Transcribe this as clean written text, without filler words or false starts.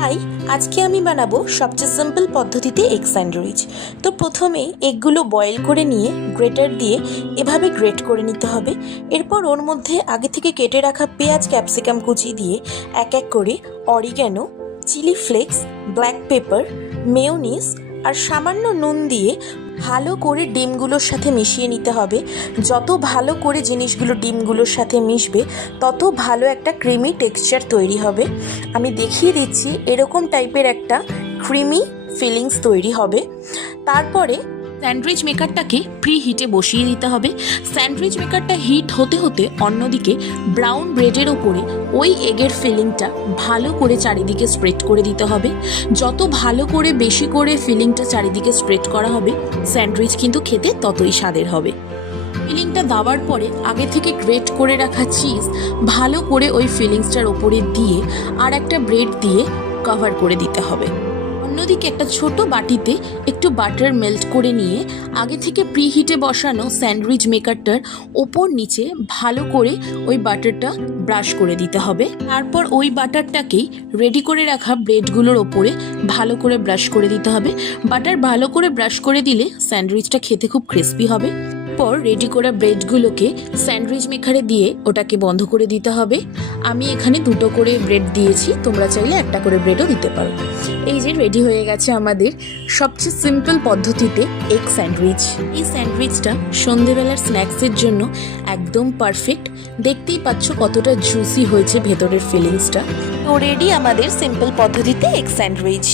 High, আজকে আমি বানাবো সবচেয়ে সিম্পল পদ্ধতিতে এগ স্যান্ডউইচ। তো প্রথমে এগগুলো বয়েল করে নিয়ে গ্রেটার দিয়ে এভাবে গ্রেট করে নিতে হবে। এরপর ওর মধ্যে আগে থেকে কেটে রাখা পেঁয়াজ ক্যাপসিকাম কুচি দিয়ে এক এক করে oregano, chilli flakes, black pepper, mayonnaise আর সামান্য নুন দিয়ে ভালো করে ডিমগুলোর সাথে মিশিয়ে নিতে হবে। যত ভালো করে জিনিসগুলো ডিমগুলোর সাথে মিশবে তত ভালো একটা ক্রিমি টেক্সচার তৈরি হবে। আমি দেখিয়ে দিচ্ছি, এরকম টাইপের একটা ক্রিমি ফিলিংস তৈরি হবে। তারপরে স্যান্ডউইচ মেকারটাকে প্রি হিটে বসিয়ে দিতে হবে। স্যান্ডউইচ মেকারটা হিট হতে হতে অন্যদিকে ব্রাউন ব্রেডের ওপরে ওই এগের ফিলিংটা ভালো করে চারিদিকে স্প্রেড করে দিতে হবে। যত ভালো করে বেশি করে ফিলিংটা চারিদিকে স্প্রেড করা হবে, স্যান্ডউইচ কিন্তু খেতে ততই স্বাদের হবে। ফিলিংটা দেওয়ার পরে আগে থেকে গ্রেট করে রাখা চিজ ভালো করে ওই ফিলিংসটার ওপরে দিয়ে আর একটা ব্রেড দিয়ে কভার করে দিতে হবে। অন্যদিকে একটা ছোট বাটিতে একটু বাটার মেল্ট করে নিয়ে আগে থেকে প্রিহিটে বসানো স্যান্ডউইচ মেকারটার ওপর নিচে ভালো করে ওই বাটারটা ব্রাশ করে দিতে হবে। তারপর ওই বাটারটাকেই রেডি করে রাখা ব্রেডগুলোর ওপরে ভালো করে ব্রাশ করে দিতে হবে। বাটার ভালো করে ব্রাশ করে দিলে স্যান্ডউইচটা খেতে খুব ক্রিস্পি হবে। পর রেডি করা ব্রেডগুলোকে স্যান্ডউইচ মেকারে দিয়ে ওটাকে বন্ধ করে দিতে হবে। আমি এখানে 2টো করে ব্রেড দিয়েছি, তোমরা চাইলে একটা করে ব্রেডও দিতে পারো। এই যে রেডি হয়ে গেছে আমাদের সবচেয়ে সিম্পল পদ্ধতিতে এগ স্যান্ডউইচ। এই স্যান্ডউইচটা সন্ধেবেলার স্ন্যাক্সের জন্য একদম পারফেক্ট। দেখতেই পাচ্ছ কতটা জুসি হয়েছে ভেতরের ফিলিংসটা। তো রেডি আমাদের সিম্পল পদ্ধতিতে এগ স্যান্ডউইচ।